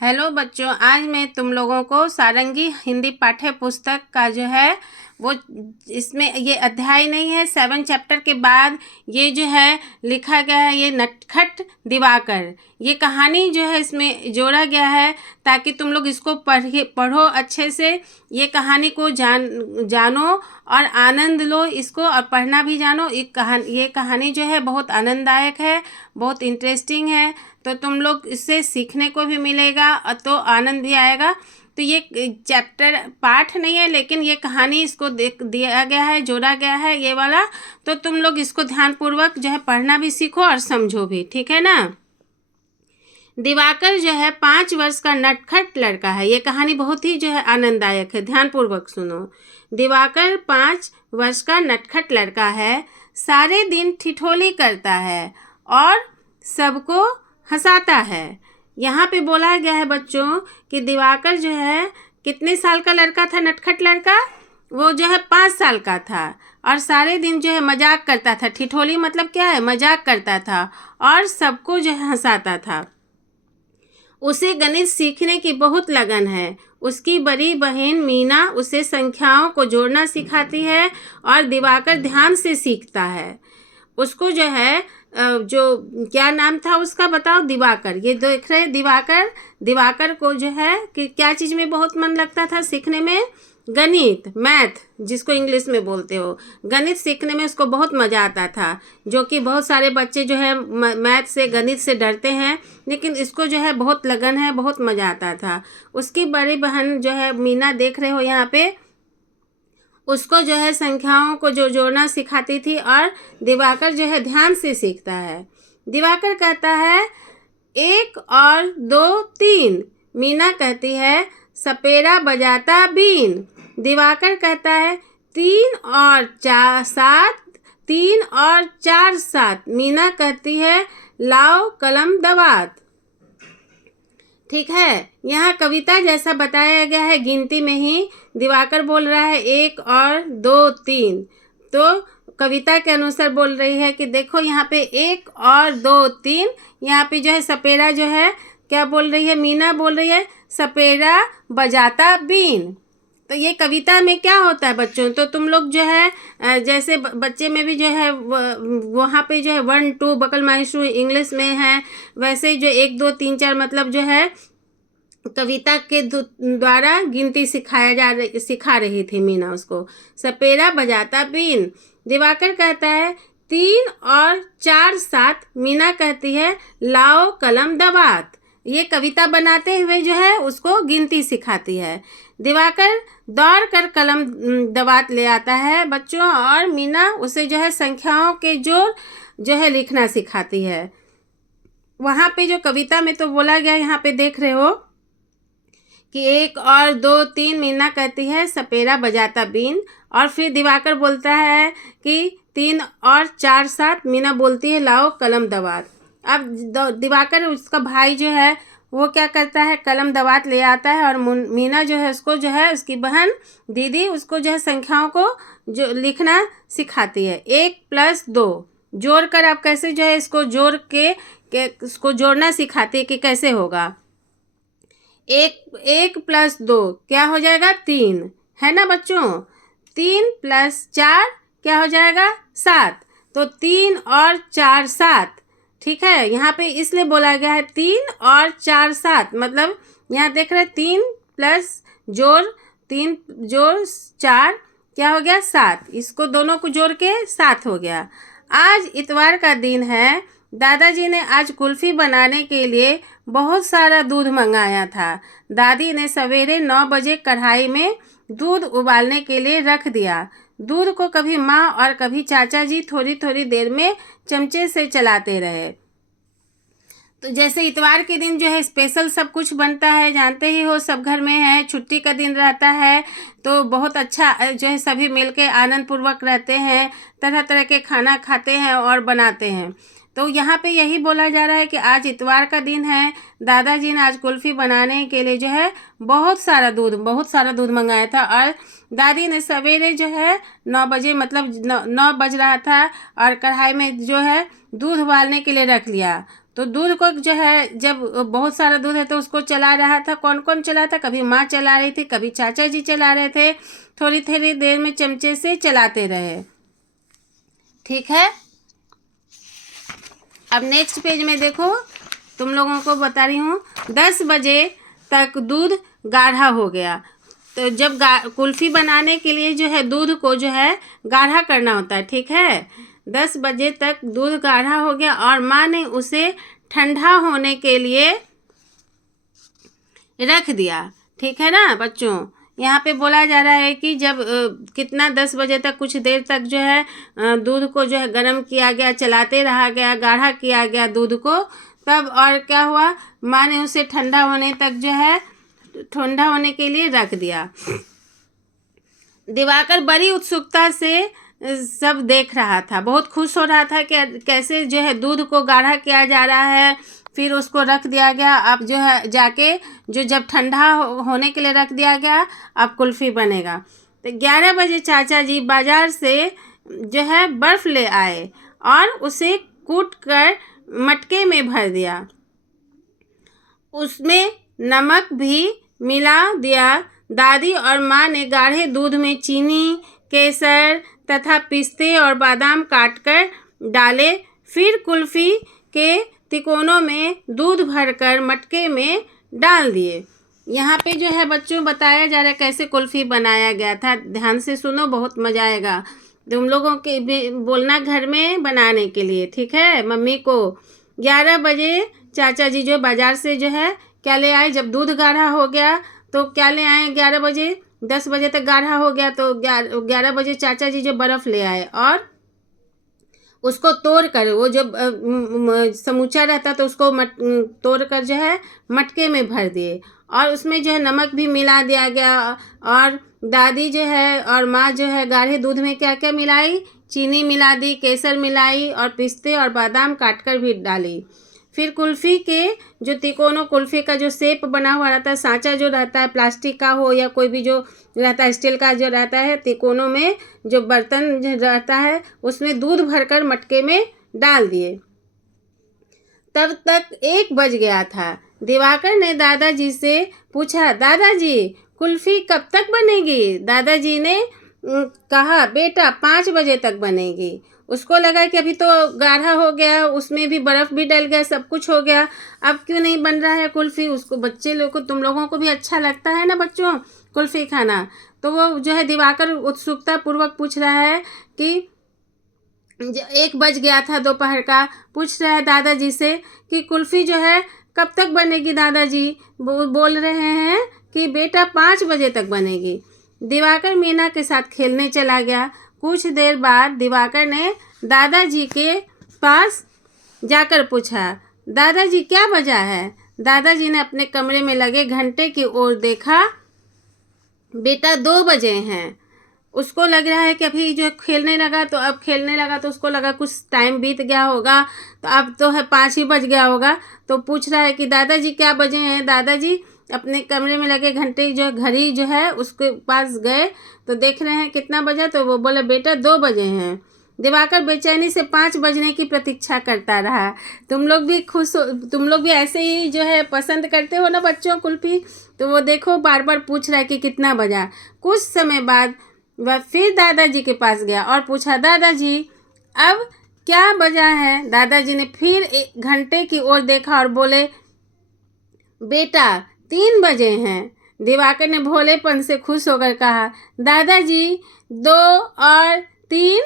Hello बच्चों, आज मैं तुम लोगों को सारंगी हिंदी पाठ्य पुस्तक का जो है वो इसमें ये अध्याय नहीं है, 7 चैप्टर के बाद ये जो है लिखा गया है, ये नटखट दिवाकर, ये कहानी जो है इसमें जोड़ा गया है ताकि तुम लोग इसको पढ़ो अच्छे से, ये कहानी को जानो और आनंद लो इसको, और पढ़ना भी जानो। ये कहानी जो है बहुत आनंददायक है, बहुत इंटरेस्टिंग है, तो तुम लोग इससे सीखने को भी मिलेगा और तो आनंद भी आएगा। तो ये चैप्टर पाठ नहीं है, लेकिन ये कहानी इसको दिया गया है, जोड़ा गया है ये वाला, तो तुम लोग इसको ध्यानपूर्वक जो है पढ़ना भी सीखो और समझो भी, ठीक है ना। दिवाकर जो है 5 वर्ष का नटखट लड़का है। ये कहानी बहुत ही जो है आनंददायक है, ध्यानपूर्वक सुनो। दिवाकर 5 वर्ष का नटखट लड़का है, सारे दिन ठिठोली करता है और सबको हंसाता है। यहाँ पे बोला गया है बच्चों कि दिवाकर जो है कितने साल का लड़का था, नटखट लड़का, वो जो है 5 साल का था और सारे दिन जो है मजाक करता था। ठिठोली मतलब क्या है, मजाक करता था और सबको जो है हंसाता था। उसे गणित सीखने की बहुत लगन है। उसकी बड़ी बहन मीना उसे संख्याओं को जोड़ना सिखाती है और दिवाकर ध्यान से सीखता है। उसको जो है जो क्या नाम था उसका बताओ, दिवाकर। ये देख रहे दिवाकर को जो है कि क्या चीज़ में बहुत मन लगता था सीखने में, गणित, मैथ जिसको इंग्लिश में बोलते हो, गणित सीखने में उसको बहुत मज़ा आता था। जो कि बहुत सारे बच्चे जो है मैथ से, गणित से डरते हैं, लेकिन इसको जो है बहुत लगन है, बहुत मज़ा आता था। उसकी बड़ी बहन जो है मीना, देख रहे हो यहाँ पे, उसको जो है संख्याओं को जोड़ना सिखाती थी और दिवाकर जो है ध्यान से सीखता है। दिवाकर कहता है 1 और 2 3। मीना कहती है सपेरा बजाता बीन। दिवाकर कहता है 3 और 4 7। 3 और 4 7। मीना कहती है लाओ कलम दवात। ठीक है, यहाँ कविता जैसा बताया गया है, गिनती में ही दिवाकर बोल रहा है 1 और 2 3, तो कविता के अनुसार बोल रही है कि देखो यहाँ पे 1 और 2 3, यहाँ पे जो है सपेरा जो है क्या बोल रही है, मीना बोल रही है सपेरा बजाता बीन। तो ये कविता में क्या होता है बच्चों, तो तुम लोग जो है जैसे बच्चे में भी जो है वहाँ पे जो है 1 2 बकल माइशू इंग्लिश में है, वैसे ही जो 1 2 3 4 मतलब जो है कविता के द्वारा गिनती सिखा रही थी मीना उसको। सपेरा बजाता बीन। दिवाकर कहता है 3 और 4 7। मीना कहती है लाओ कलम दवात। ये कविता बनाते हुए जो है उसको गिनती सिखाती है। दिवाकर दौड़ कर कलम दवात ले आता है बच्चों, और मीना उसे जो है संख्याओं के जोड़ जो है लिखना सिखाती है। वहाँ पे जो कविता में तो बोला गया, यहाँ पे देख रहे हो कि 1 और 2 3। मीना कहती है सपेरा बजाता बीन, और फिर दिवाकर बोलता है कि 3 और 4 7। मीना बोलती है लाओ कलम दवात। अब दिवाकर, उसका भाई जो है वो क्या करता है, कलम दवात ले आता है, और मीना जो है उसको जो है, उसकी बहन दीदी उसको जो है संख्याओं को जो लिखना सिखाती है। 1 + 2 जोड़ कर आप कैसे जो है इसको जोड़ के इसको जोड़ना सिखाती है कि कैसे होगा। 1 + 2 क्या हो जाएगा, 3, है ना बच्चों। 3 + 4 क्या हो जाएगा, 7। तो 3 और 4 7। ठीक है, यहाँ पे इसलिए बोला गया है 3 और 4 7, मतलब यहाँ देख रहे 3 प्लस जोड़ 3 जोड़ 4 क्या हो गया, 7। इसको दोनों को जोड़ के 7 हो गया। आज इतवार का दिन है। दादाजी ने आज कुल्फ़ी बनाने के लिए बहुत सारा दूध मंगाया था। दादी ने सवेरे 9 बजे कढ़ाई में दूध उबालने के लिए रख दिया। दूध को कभी माँ और कभी चाचा जी थोड़ी थोड़ी देर में चमचे से चलाते रहे। तो जैसे इतवार के दिन जो है स्पेशल सब कुछ बनता है, जानते ही हो, सब घर में है, छुट्टी का दिन रहता है, तो बहुत अच्छा जो है सभी मिलके आनंद पूर्वक रहते हैं, तरह तरह के खाना खाते हैं और बनाते हैं। तो यहाँ पे यही बोला जा रहा है कि आज इतवार का दिन है। दादाजी ने आज कुल्फ़ी बनाने के लिए जो है बहुत सारा दूध मंगाया था, और दादी ने सवेरे जो है 9 बजे, मतलब 9 बज रहा था, और कढ़ाई में जो है दूध उबालने के लिए रख लिया। तो दूध को जो है, जब बहुत सारा दूध है तो उसको चला रहा था। कौन कौन चला था? कभी माँ चला रही थी, कभी चाचा जी चला रहे थे। थोड़ी थोड़ी देर में चमचे से चलाते रहे। ठीक है, अब नेक्स्ट पेज में देखो, तुम लोगों को बता रही हूँ। 10 बजे तक दूध गाढ़ा हो गया। तो जब कुल्फ़ी बनाने के लिए जो है दूध को जो है गाढ़ा करना होता है। ठीक है, 10 बजे तक दूध गाढ़ा हो गया और माँ ने उसे ठंडा होने के लिए रख दिया। ठीक है ना बच्चों, यहाँ पे बोला जा रहा है कि जब कितना 10 बजे तक कुछ देर तक जो है दूध को जो है गर्म किया गया, चलाते रहा गया, गाढ़ा किया गया दूध को। तब और क्या हुआ, माँ ने उसे ठंडा होने तक जो है ठंडा होने के लिए रख दिया। दिवाकर बड़ी उत्सुकता से सब देख रहा था, बहुत खुश हो रहा था कि कैसे जो है दूध को गाढ़ा किया जा रहा है। फिर उसको रख दिया गया। अब जो है जाके जो जब ठंडा होने के लिए रख दिया गया, अब कुल्फ़ी बनेगा। तो 11 बजे चाचा जी बाज़ार से जो है बर्फ़ ले आए और उसे कूट कर मटके में भर दिया। उसमें नमक भी मिला दिया। दादी और माँ ने गाढ़े दूध में चीनी, केसर तथा पिस्ते और बादाम काटकर डाले। फिर कुल्फ़ी के तिकोनों में दूध भरकर मटके में डाल दिए। यहाँ पे जो है बच्चों बताया जा रहा है कैसे कुल्फ़ी बनाया गया था। ध्यान से सुनो, बहुत मज़ा आएगा। तुम लोगों के भी बोलना घर में बनाने के लिए, ठीक है, मम्मी को। 11 बजे चाचा जी जो बाज़ार से जो है क्या ले आए, जब दूध गाढ़ा हो गया तो क्या ले आए 11 बजे। 10 बजे तक गाढ़ा हो गया तो 11 बजे चाचा जी जो बर्फ़ ले आए और उसको तोड़ कर, वो जब समूचा रहता तो उसको तोड़ कर जो है मटके में भर दिए और उसमें जो है नमक भी मिला दिया गया। और दादी जो है और माँ जो है गाढ़े दूध में क्या क्या मिलाई, चीनी मिला दी, केसर मिलाई और पिस्ते और बादाम काटकर भी डाली। फिर कुल्फ़ी के जो तिकोनों, कुल्फ़ी का जो शेप बना हुआ रहता है, सांचा जो रहता है प्लास्टिक का हो या कोई भी जो रहता है स्टील का जो रहता है, तिकोनों में जो बर्तन जो रहता है उसमें दूध भरकर मटके में डाल दिए। तब तक 1 बज गया था। दिवाकर ने दादाजी से पूछा, दादाजी कुल्फ़ी कब तक बनेगी? दादाजी ने कहा, बेटा 5 बजे तक बनेगी। उसको लगा कि अभी तो गाढ़ा हो गया, उसमें भी बर्फ़ भी डल गया, सब कुछ हो गया, अब क्यों नहीं बन रहा है कुल्फ़ी। उसको बच्चे लोग को, तुम लोगों को भी अच्छा लगता है ना बच्चों कुल्फ़ी खाना। तो वो जो है दिवाकर उत्सुकता पूर्वक पूछ रहा है कि 1 बज गया था दोपहर का, पूछ रहा है दादाजी से कि कुल्फ़ी जो है कब तक बनेगी। दादाजी बोल रहे हैं कि बेटा 5 बजे तक बनेगी। दिवाकर मीना के साथ खेलने चला गया। कुछ देर बाद दिवाकर ने दादाजी के पास जाकर पूछा, दादाजी क्या बजा है? दादाजी ने अपने कमरे में लगे घंटे की ओर देखा। बेटा 2 बजे हैं। उसको लग रहा है कि अभी जो खेलने लगा तो उसको लगा कुछ टाइम बीत गया होगा, तो अब तो है 5 ही बज गया होगा। तो पूछ रहा है कि दादाजी क्या बजे हैं। दादाजी अपने कमरे में लगे घंटे जो घड़ी जो है उसके पास गए तो देख रहे हैं कितना बजा, तो वो बोले बेटा 2 बजे हैं। दिवाकर बेचैनी से 5 बजने की प्रतीक्षा करता रहा। तुम लोग भी तुम लोग भी ऐसे ही जो है पसंद करते हो ना बच्चों कुल्फ़ी, तो वो देखो बार बार पूछ रहा है कि कितना बजा। कुछ समय बाद वह फिर दादाजी के पास गया और पूछा, दादाजी अब क्या बजा है? दादाजी ने फिर 1 घंटे की ओर देखा और बोले, बेटा 3 बजे हैं। दिवाकर ने भोलेपन से खुश होकर कहा, दादाजी 2 और 3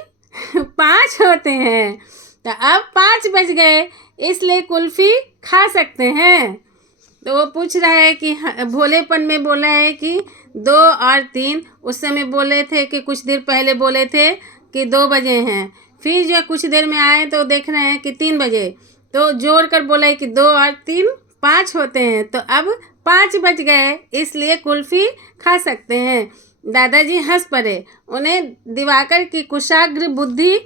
5 होते हैं, तो अब 5 बज गए, इसलिए कुल्फ़ी खा सकते हैं। तो वो पूछ रहा है कि भोलेपन में बोला है कि 2 और 3, उस समय बोले थे कि कुछ देर पहले बोले थे कि 2 बजे हैं, फिर जो कुछ देर में आए तो देख रहे हैं कि 3 बजे, तो जोड़ कर बोला है कि 2 और 3 5 होते हैं, तो अब 5 बज गए, इसलिए कुल्फ़ी खा सकते हैं। दादाजी हंस पड़े। उन्हें दिवाकर की कुशाग्र बुद्धि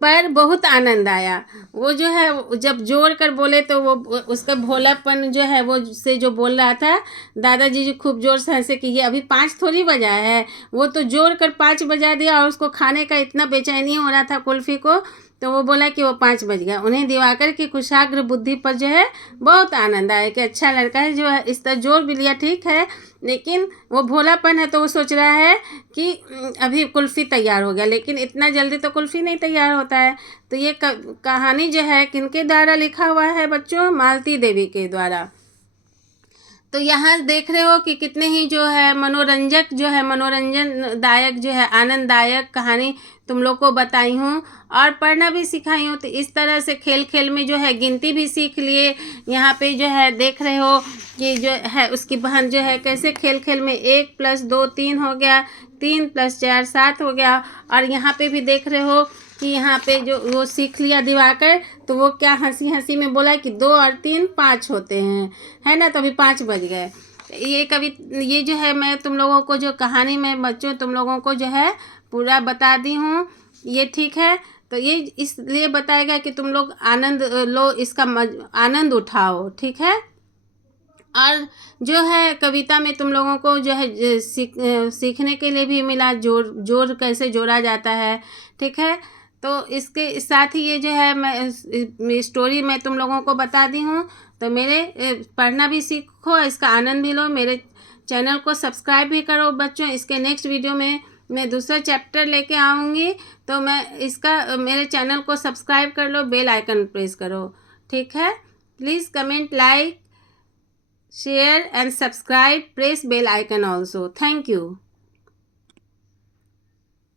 पर बहुत आनंद आया। वो जो है जब जोड़ कर बोले तो वो उसका भोलापन जो है वो से जो बोल रहा था, दादाजी जो खूब जोर से हंसे कि ये अभी 5 थोड़ी बजा है, वो तो जोड़ कर 5 बजा दिया और उसको खाने का इतना बेचैनी हो रहा था कुल्फ़ी को। तो तो वो बोला कि वो 5 बज गया। उन्हें दिवाकर की कुशाग्र बुद्धि पर जो है बहुत आनंद आया कि अच्छा लड़का है, जो है इस तरह जोर भी लिया ठीक है, लेकिन वो भोलापन है। तो वो सोच रहा है कि अभी कुल्फ़ी तैयार हो गया, लेकिन इतना जल्दी तो कुल्फ़ी नहीं तैयार होता है। तो ये कहानी जो है किनके द्वारा लिखा हुआ है बच्चों? मालती देवी के द्वारा। तो यहाँ देख रहे हो कि कितने ही जो है मनोरंजक जो है मनोरंजनदायक जो है आनंददायक कहानी तुम लोग को बताई हूँ और पढ़ना भी सिखाई हूँ। तो इस तरह से खेल खेल में जो है गिनती भी सीख लिए। यहाँ पे जो है देख रहे हो कि जो है उसकी बहन जो है कैसे खेल खेल में 1 + 2 3 हो गया, 3 + 4 7 हो गया। और यहाँ पे भी देख रहे हो कि यहाँ पे जो वो सीख लिया दिवाकर, तो वो क्या हंसी हंसी में बोला कि 2 और 3 5 होते हैं, है ना। तो अभी 5 बज गए। ये जो है मैं तुम लोगों को जो कहानी में बच्चों तुम लोगों को जो है पूरा बता दी हूँ, ये ठीक है। तो ये इसलिए बताएगा कि तुम लोग आनंद लो, इसका आनंद उठाओ, ठीक है। और जो है कविता में तुम लोगों को जो है सीखने के लिए भी मिला जोड़ कैसे जोड़ा जाता है, ठीक है। तो इसके साथ ही ये जो है मैं स्टोरी मैं तुम लोगों को बता दी हूँ। तो मेरे पढ़ना भी सीखो, इसका आनंद भी लो। मेरे चैनल को सब्सक्राइब भी करो बच्चों। इसके नेक्स्ट वीडियो में मैं दूसरा चैप्टर लेके आऊँगी, तो मैं इसका मेरे चैनल को सब्सक्राइब कर लो, बेल आइकन प्रेस करो, ठीक है। Please comment, like, share and subscribe, press bell icon also. Thank you.